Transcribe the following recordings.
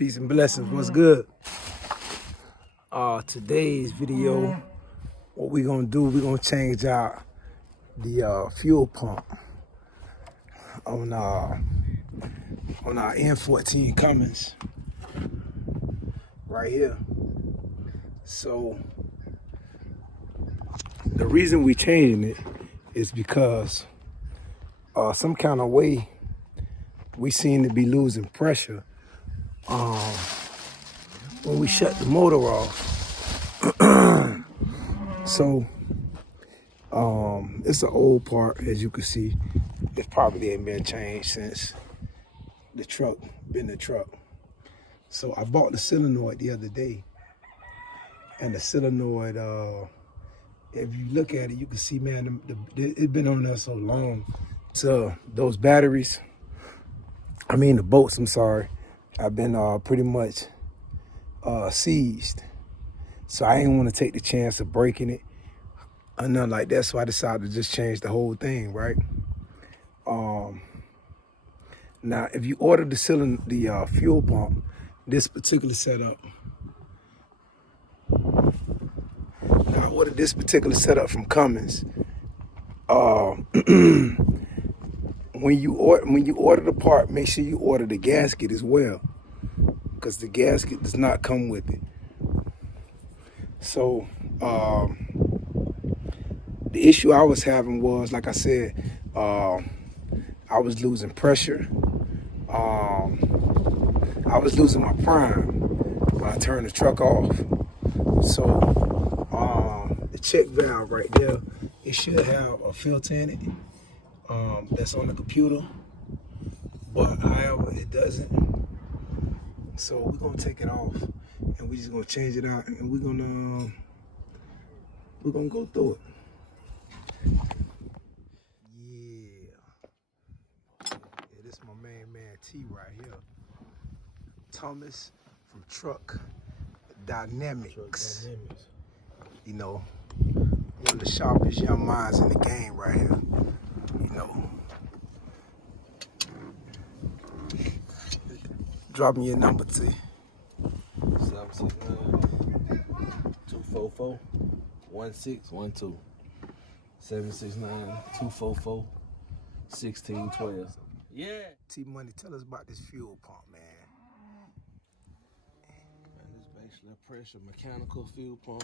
Peace and blessings. What's good? Today's video, what we're gonna do, we're gonna change out the fuel pump on our N-14 Cummins right here. So the reason we changing it is because some kind of way we seem to be losing pressure when we shut the motor off. So it's an old part, as you can see. It probably ain't been changed since the truck been the truck. So I bought the solenoid the other day, and the solenoid, if you look at it, you can see, man, it's been on there so long. So those batteries, the bolts, I'm sorry, have been pretty much seized. So I didn't want to take the chance of breaking it or nothing like that. So I decided to just change the whole thing, right? Now, if you order the fuel pump, this particular setup, I ordered this particular setup from Cummins. When you order the part, make sure you order the gasket as well, because the gasket does not come with it. So the issue I was having was, like I said, I was losing pressure. I was losing my prime when I turned the truck off. So the check valve right there, it should have a filter in it that's on the computer, but however it doesn't. So we're gonna take it off and we're just gonna change it out, and we're gonna go through it. Yeah, this is my main man T right here, Thomas from Truck Dynamics. You know, one of the sharpest young minds in the game right here. You know, drop me your number, T. 769-244-1612. 769-244-1612. Yeah. T Money, tell us about this fuel pump, man. It's basically a pressure mechanical fuel pump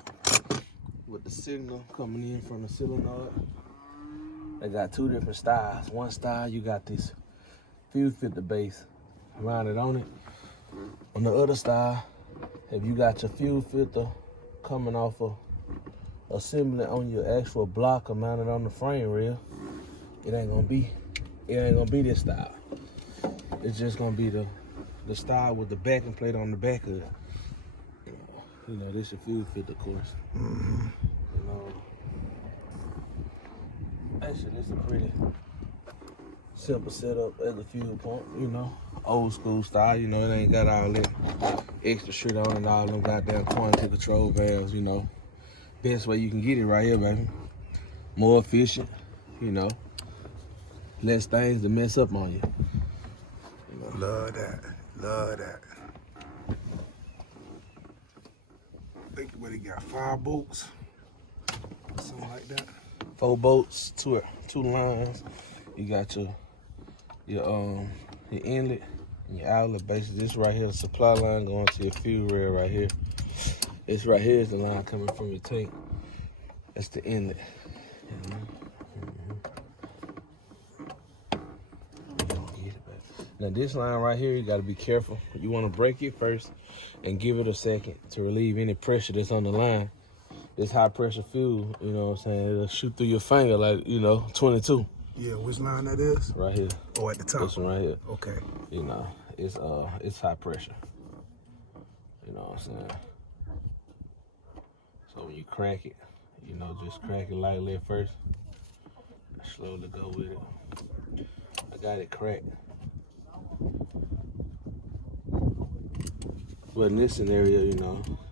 with the signal coming in from the solenoid. They got two different styles. One style, you got this fuel filter base mounted on it. On the other style, if you got your fuel filter coming off of assembly on your actual block or mounted on the frame rail, it ain't gonna be this style. It's just gonna be the style with the backing plate on the back of it. You know, this is your fuel filter, of course. Mm-hmm. You know, actually, it's a pretty simple setup as a fuel pump. You know, old school style. You know, it ain't got all that extra shit on and all them goddamn quantity control valves. You know, best way you can get it right here, baby. More efficient. You know, less things to mess up on you. You know? Love that. Love that. I think what it got, 5 bolts, something like that. 4 bolts, two lines. You got your inlet and your outlet. Basically, this right here, the supply line going to your fuel rail right here. This right here is the line coming from your tank. That's the inlet. Now this line right here, you gotta be careful. You wanna break it first and give it a second to relieve any pressure that's on the line. This high pressure fuel, you know what I'm saying, it'll shoot through your finger like, 22. Yeah, which line that is? Right here. Oh, at the top. This one right here. Okay. You know, it's high pressure. You know what I'm saying? So when you crack it, just crack it lightly at first. Slowly go with it. I got it cracked. But in this scenario,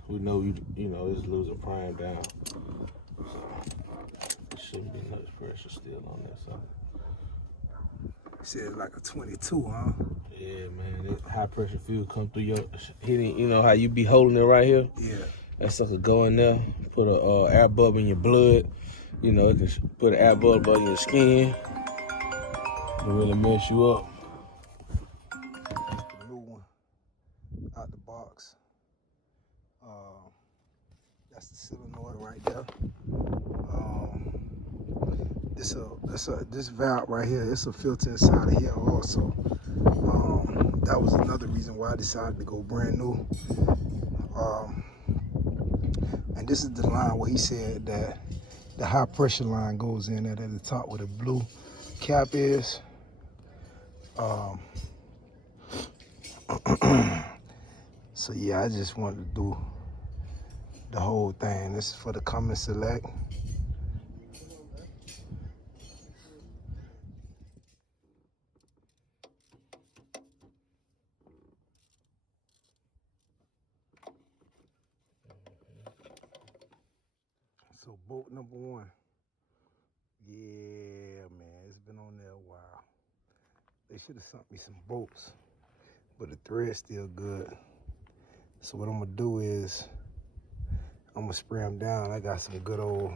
we know it's losing prime down. So there shouldn't be much pressure still on that side. Said like a 22, huh? Yeah. Yeah, man. That high pressure fuel come through your hitting. You know how you be holding it right here? Yeah. That sucker go in there, put a air bubble in your blood. You know, it can put an air bubble in your skin. It really mess you up. That's the new one out the box. That's the solenoid right there. This valve right here, it's a filter inside of here also. That was another reason why I decided to go brand new. And this is the line where he said that the high pressure line goes in at the top where the blue cap is. So yeah, I just wanted to do the whole thing. This is for the Cummins Select. So bolt number one. Yeah, man, it's been on there a while. They should have sent me some bolts, but the thread's still good. So what I'm gonna do is I'm gonna spray them down. I got some good old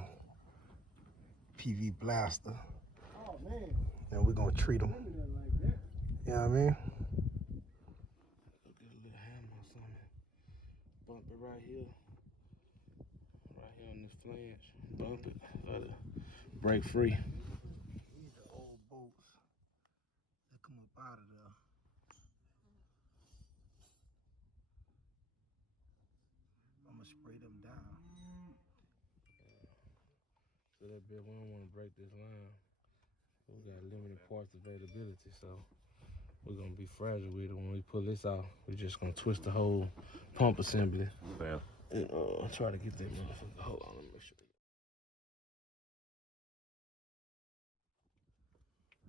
PV blaster. Oh man. And we're gonna treat them. You know what I mean? Get a little hammer or something. Bump it right here. Right here on this flange. Bump it. Let it break free. These are old bolts that come up out of there. I'm gonna spray them down. So that bit, we don't want to break this line. We got limited parts availability, so we're gonna be fragile with it. When we pull this out, we're just gonna twist the whole pump assembly. Yeah. And try to get that motherfucker. Hold on, let me make sure.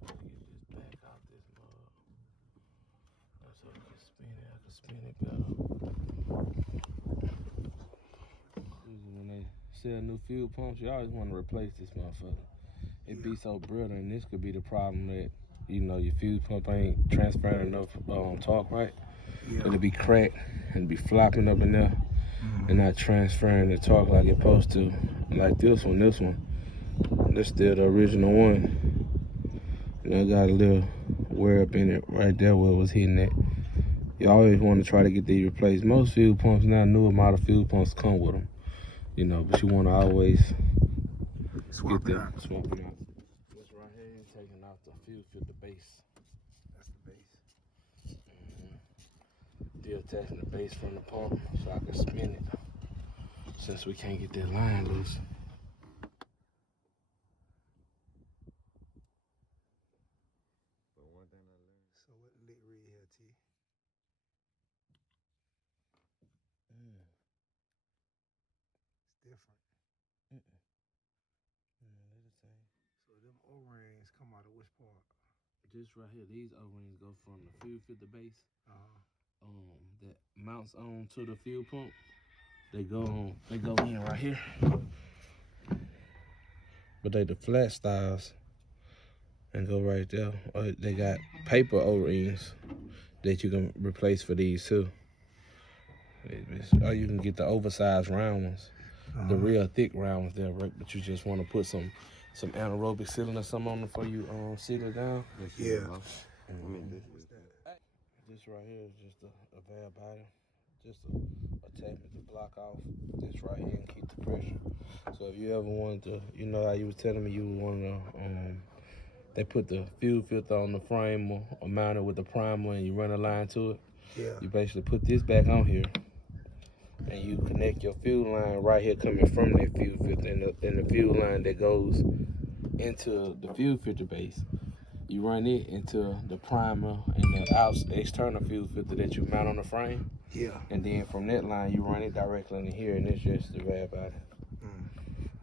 Get this back out this mug. That's how we can spin it. I can spin it better. Usually when they sell new fuel pumps, you always want to replace this motherfucker. It be so brittle, and this could be the problem that, you know, your fuel pump ain't transferring enough torque, right? Yeah. It'll be cracked and be flopping up in there and not transferring the torque like it's supposed to. Like this one, this still the original one. You know, got a little wear up in it right there where it was hitting it. You always want to try to get these replaced. Most fuel pumps now, newer model fuel pumps come with them, you know, but you want to always Swap get it them, out. swap them out. This right here, taking out the fuel filter base. That's the base. Detaching the base from the pump so I can spin it. Since we can't get that line loose. But one thing I learned. So what lit read here, T? It's different. So them O-rings come out of which part? This right here, these O-rings go from the fuel filter base that mounts on to the fuel pump. They go in right here. But they the flat styles and go right there. Or they got paper O-rings that you can replace for these too. Or you can get the oversized round ones. The real thick round ones there, right? But you just want to put some anaerobic sealant or something on them before you seal it down. Yeah. This right here is just a valve body. Just a attachment to block off this right here and keep the pressure. So if you ever wanted to, you know how you was telling me you wanted to, they put the fuel filter on the frame or mount it with the primer and you run a line to it. Yeah. You basically put this back on here and you connect your fuel line right here coming from that fuel filter and the fuel line that goes into the fuel filter base. You run it into the primer and the external fuel filter that you mount on the frame. Yeah. And then from that line, you run it directly into here, and it's just the valve body.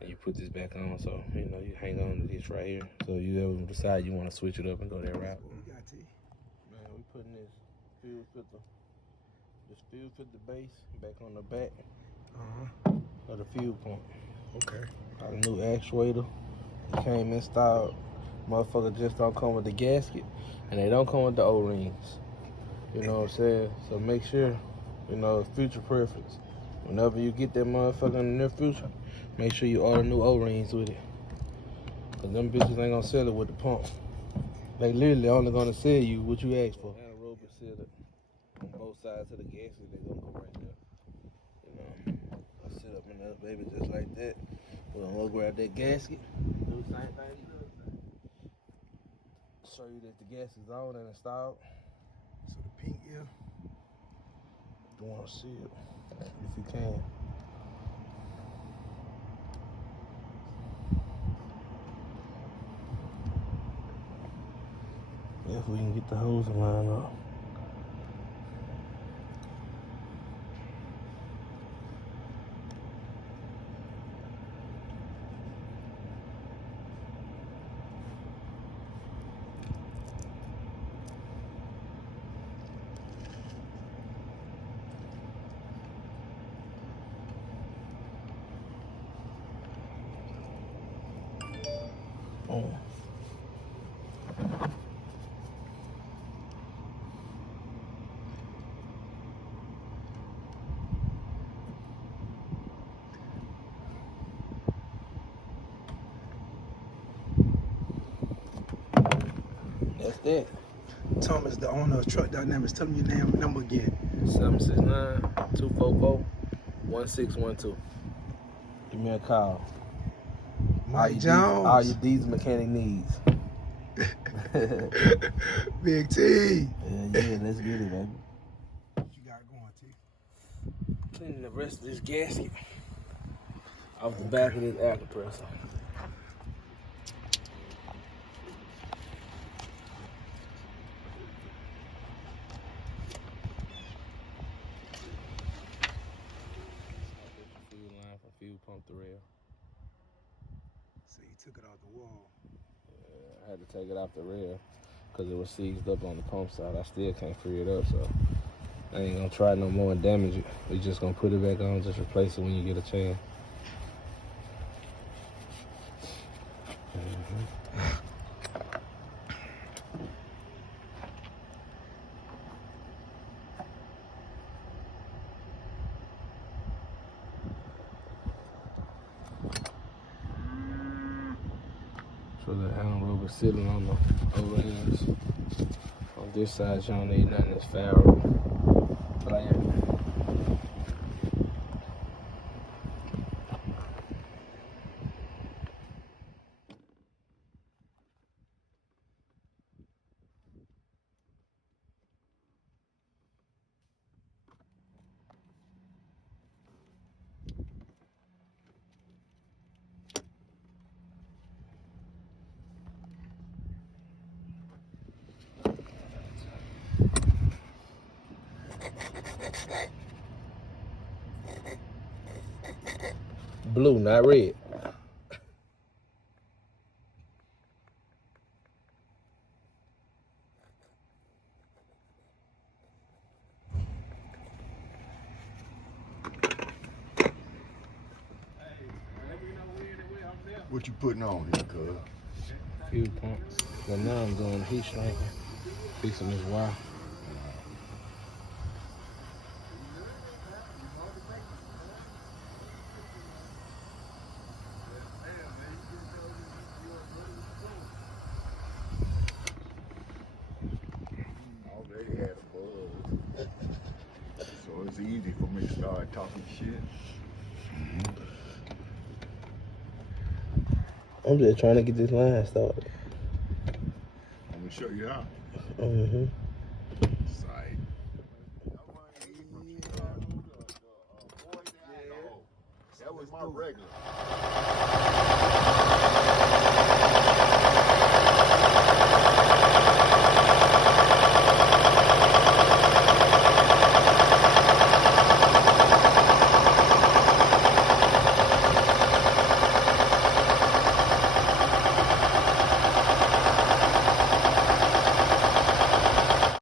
And you put this back on, so, you know, you hang on to this right here. So you ever decide you want to switch it up and go that route. What we got, T? Man, we putting this fuel filter base back on the back of the fuel pump. Okay. Got a new actuator. Came installed. Motherfucker just don't come with the gasket, and they don't come with the O-rings. You know what I'm saying? So make sure, you know, future preference. Whenever you get that motherfucker in the near future, make sure you order new O-rings with it. Cause them bitches ain't gonna sell it with the pump. They literally only gonna sell you what you asked for. Anaerobic sealer on both sides of the gasket, they gonna go right there. You know, I sit up in that baby just like that. We're gonna go grab that gasket. Do the same thing you do. Show you that the gasket's on and installed. So the pink here. You wanna see it, if you can. If we can get the hose line up. Oh. That's that. Thomas, the owner of Truck Dynamics. Tell me your name and number again. 769-244-1612. Give me a call. Mike Jones. All your diesel mechanic needs. Big T. Yeah, let's get it, baby. What you got going, T? Cleaning the rest of this gasket off the back of this air compressor. Fuel line from fuel pump to rail. So you took it off the wall. I had to take it off the rail because it was seized up on the pump side. I still can't free it up, so I ain't gonna try no more and damage it. We just gonna put it back on, just replace it when you get a chance. So the anaerobic sealing on the overhands. On this side, you don't need nothing that's foul. Blue, not red. What you putting on here, cuz? Fuel pump. But now I'm doing heat shrinking, fixing this wire. Already had a buzz. So it's easy for me to start talking shit. I'm just trying to get this line started. I'm gonna show you how. Mm-hmm. Sight. That was my regular.